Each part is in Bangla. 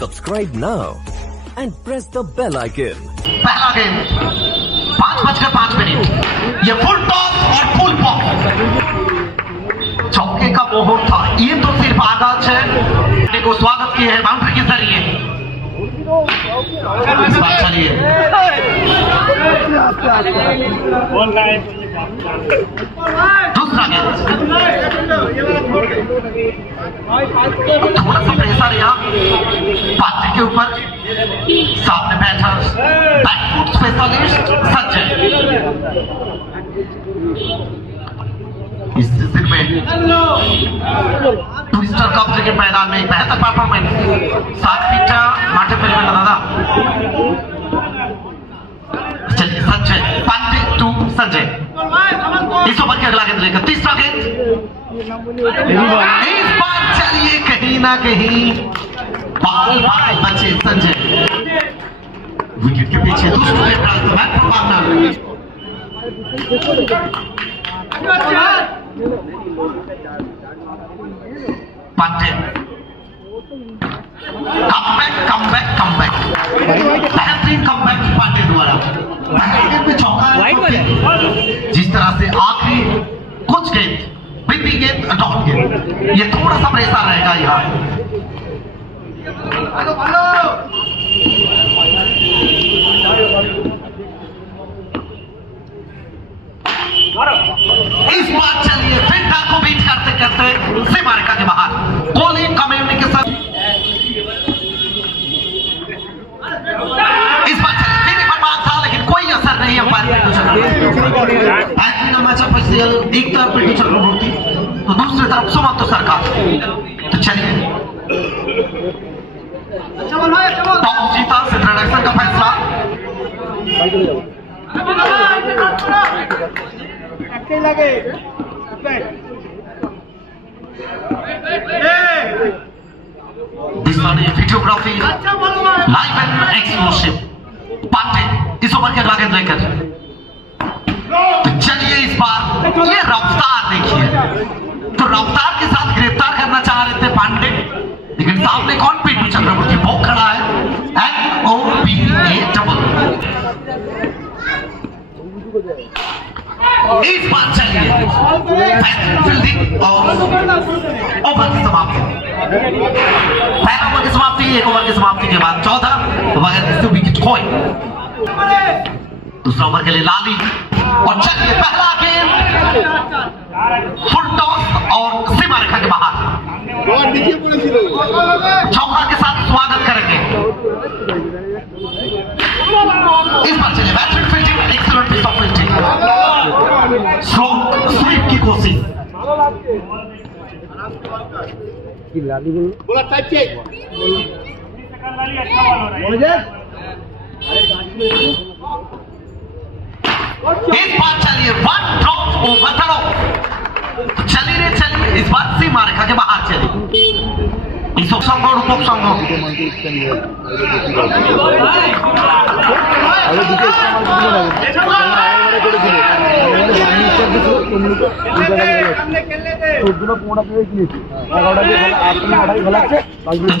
Subscribe now and press the bell icon. पहला गेंद 5:05 ये फुल टॉस और फुल पॉप चौके का मोहर था। ये तो सिर्फ आगाज है। को स्वागत किए हैं बाउंड्री के जरिए। इस बार चलिए दूसरा गेंद थोड़ा सा प्रेशर यहाँ पात्री के ऊपर। सामने बैठा बैकफुट स्पेशलिस्ट संजय। इस सीजन में ट्विस्टर कप क्रिकेट मैदान में बेहतर परफॉर्मेंस 7 फीट माटे पे लगा दादा। चलिए संजय पांडे टू संजय। इस ओवर के अगला गेंद लेकर तीसरा गेंद इस बार चलिए कहीं ना कहीं बाल बचे संजय। विकेट के पीछे दूसरे पांडे कमबैक बेहतरीन कमबैक पांडे द्वारा में चौका। जिस तरह से आखिरी कुछ गेंद बिंदी गेंद डॉट गेंद ये थोड़ा सा प्रेशर रहेगा यहाँ। इस बार चलिए फिल्टर को बीट करते करते सीमा रेखा के बाहर गोली कम्युनिकेशन। इस बार चलिए फिर एक बार था लेकिन कोई असर नहीं है। एक तरफ पिंटू चक्रवर्ती तो दूसरी तरफ सुमंत सरकार। तो चलिए टॉस जीता सिद्धार्थ का फैसला। Videography live and exclusive Pandey इस ओवर के अगला गेंद लेकर। तो चलिए इस बार ये रफ्तार देखिए। तो रफ्तार के साथ गिरफ्तार करना चाह रहे थे पांडे लेकिन सामने कौन पिंटू चक्रवर्ती वो खड़ा है। NOPA double. इस बार चलिए फील्डिंग और ओवर की समाप्ति। पहला ओवर की समाप्ति एक ओवर की समाप्ति के बाद 14 बगैर विकेट खोए। दूसरा ओवर के लिए लाली और चलिए पहला गेंद फुल टॉस और सीमा रेखा के बाहर चौका के साथ स्वागत करेंगे। इस बार चलिए batting fielding excellent piece of fielding sweep की कोशिश। बोला टाइप चेक इस बार चलिए वन ड्रॉप ओवर थ्रो। चलिए इस बार सीमा रेखा के बाहर चलिए। इस संघ और उप संघ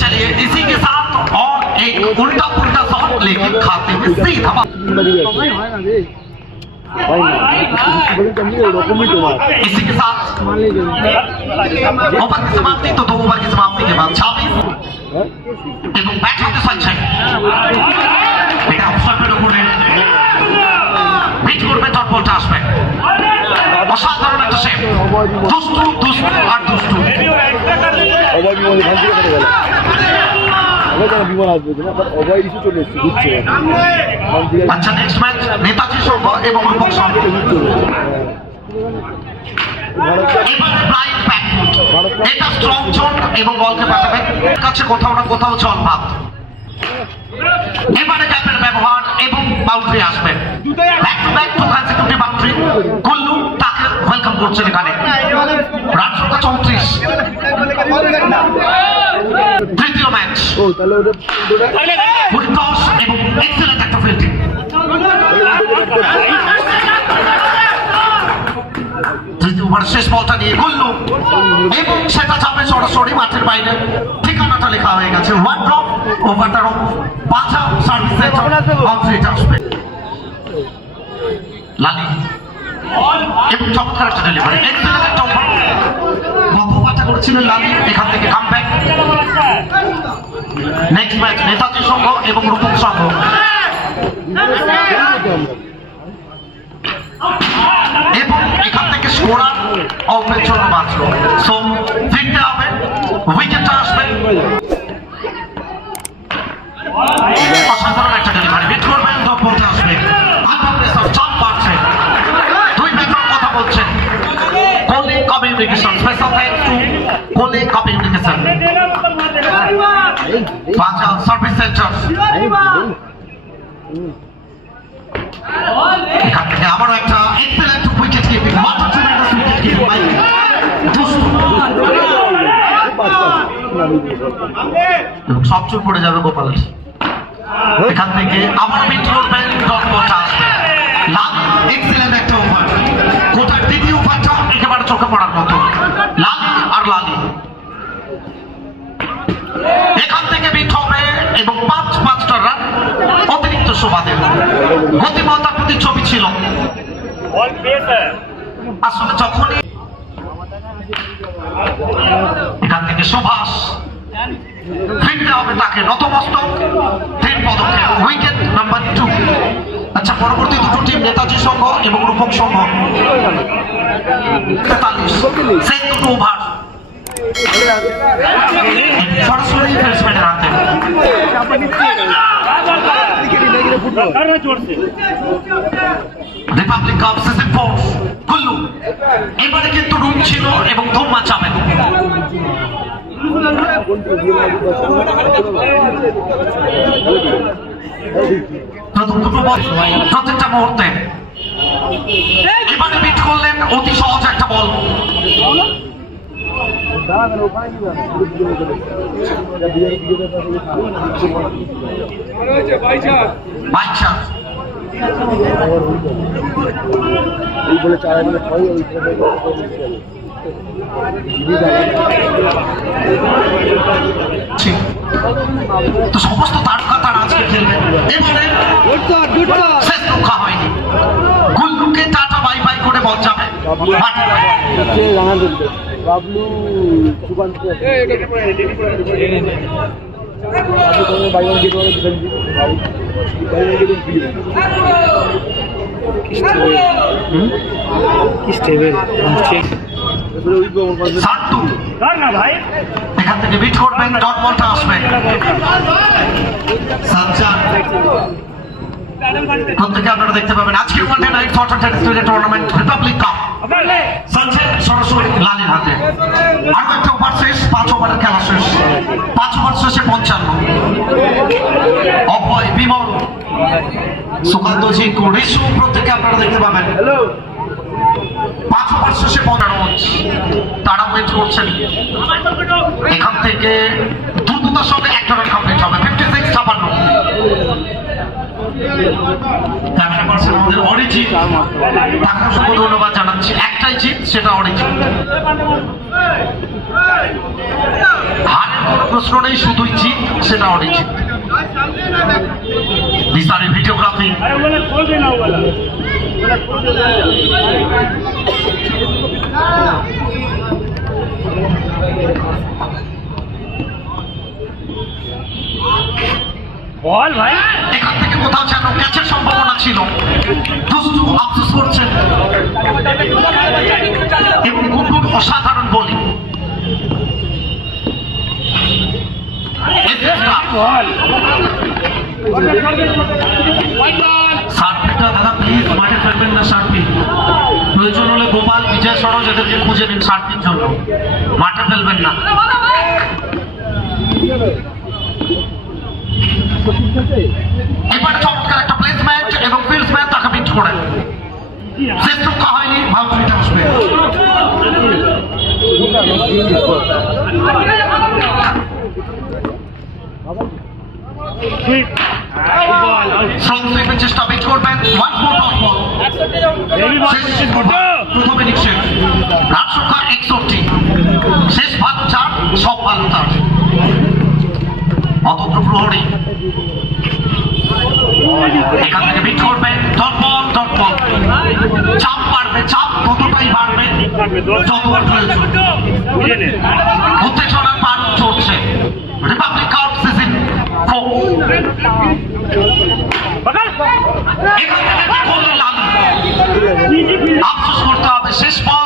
चलिए इसी के साथ और एक उल्टा पुल्टा शॉट लेकिन खाते में सीधा। इसी के साथ ओवर की समाप्ति। तो 2 ओवर की समाप्ति के बाद 26 এবং ব্যাট হাতে সঞ্চয় এটা অবসরের উপরে হিট করবে টপলটা আসবে। অসাধারণ একটা সেভ। দুষ্টু আর দুষ্টু আচ্ছা নেক্সট ম্যাচ নেতাজি সংঘ এবং রূপক সংঘ। এবারে ব্লাইন্ড ব্যাকফুট এটা স্ট্রং জোন এবং বলকে পাঠাবে কাছে কোথাও না কোথাও চল ভাব। এবারে ক্যাপের ব্যবহার এবং বাউন্ডারি আসবে back to back two consecutive boundary. Kullu তাকে ওয়েলকাম করছে এখানে। রান সংখ্যা 34। তৃতীয় ম্যাচ ফুল টস এবং এক্সেলেন্ট একটা ফিল্ডিং। তৃতীয় ওভার শেষ বলটা নিয়ে গুল্লু এবং সেটা যাবে সরাসরি মাঠের বাইরে। ঠিকানাটা লেখা হয়ে গেছে ওয়ান ড্রপ ওভারটারও পাঁচা সার্ভিস আউটসাইড আসবে লালি এবং চমৎকার একটা ডেলিভারি এক্সেলেন্ট একটা ওভার গত পাঁচা করেছিলেন লালি এখান থেকে কামব্যাক নেক্সট ম্যাচ নেতাজি সংঘ এবং রূপক সংঘ এবং এখান থেকে স্কোরার অল্পের জন্য মাত্র সো ফিরতে হবে উইকেটটা আসবে অসাধারণ একটা ডেলিভারি বিট করবেন তো বলতে আসবে চাপ পাচ্ছে দুই ব্যাটার কথা বলছেন Kohli communication special thanks to Kohli communication পাঁচা সার্ভিস সেন্টার এখান থেকে আবারও একটা এক্সেলেন্ট উইকেট কিপিং মাত্র ট্রিমেন্ডাস উইকেট কিপিং বাই এবং সব চুপ পড়ে যাবে গোপালের এখান থেকে আবার বিট করবেন ডট বলটা আসবে লাল এক্সেলেন্ট একটা ওভার গোটার দ্বিতীয় ওভারটা একেবারে চোখে পড়ার মতো লালি আর লালি এখান থেকে বিট হবে এবং পাঁচটা রান অতিরিক্ত সুবাদের গতিমত্তার প্রতি ছবি ছিল আসলে যখনই এখান থেকে সুভাষ ফিরতে হবে তাকে নতমস্তক তিন পদক্ষেপ উইকেট নাম্বার 2 আচ্ছা পরবর্তী দুটো টিম নেতাজি সংঘ এবং রূপক সংঘ 43 সেই দুটো ওভার সরাসরি ব্যাটসম্যানের হাতে রিপাবলিক কাপ সিজন 4 কুল্লু এবারে কিন্তু রুম ছিল এবং ধুম্মা চাপেন প্রথম দুটো বল প্রত্যেকটা মুহূর্তে এবারে বিট করলেন অতি সহজ একটা বল তো সমস্ত তারকা তারা আজকে খেলবেন এবারে শেষ রক্ষা হয়নি গুল্লুকে টাটা বাই বাই করে বল যাবে বাবলু এখান থেকে বিট করবেন ডট বলটা আসবে প্রত্যেকে আপনারা দেখতে পাবেন আজকের one day night tournament Republic cup সরাসরি লালির হাতে আরো একটা ওভার শেষ 5 ওভারের খেলা শেষ 5 ওভার শেষে 55 অভয় বিমল সুকান্ত জিঙ্কু রিশু প্রত্যেকে আপনারা দেখতে পাবেন 5 ওভার শেষে 15 রান তারা ওয়েট করছেন এখান থেকে দ্রুততার সঙ্গে একটা রান কমপ্লিট হবে 56-56 ক্যামেরা পার্সন আমাদের অরিজিৎ তাকে অসংখ্য ধন্যবাদ জানাচ্ছি একটাই জিত সেটা অরিজিৎ হারের কোনো প্রশ্ন নেই শুধুই জিত সেটা অরিজিৎ বিস্তারিত ভিডিওগ্রাফি বল ভাই এখান থেকে কোথাও যেন ক্যাচের সম্ভাবনা ছিল দুষ্টু আফসোস করছেন এবং গুনগুন অসাধারণ বোলিং সার্ফিটা দাদা প্লিজ মাঠে ফেলবেন না সার্ফি প্রয়োজন হলে গোপাল বিজয় সরোজ এদেরকে খুঁজে নিন সার্ফির জন্য মাঠে ফেলবেন না এবার চমৎকার একটা প্লেসমেন্ট এবং ফিল্ডসম্যান তাকে বিট করে শেষ রক্ষা হয়নি বাউন্ডারিটা আসবে সংস্কৃতির চেষ্টা বিট করবেন প্রথম ইনিংস শেষ রান সংখ্যা 61 শেষ ভালো চার সব ভালো তার অতন্ত্র প্রহরী এখান থেকে বিট করবে, ডট বল চাপ বাড়বে, চাপ ততটাই বাড়বে যত প্রয়োজন। উত্তেজনার পারদ চড়ছে রিপাবলিক কাপ সিজন 4। এখান থেকে কি করলেন লালু? আফসোস করতে হবে, শেষ বল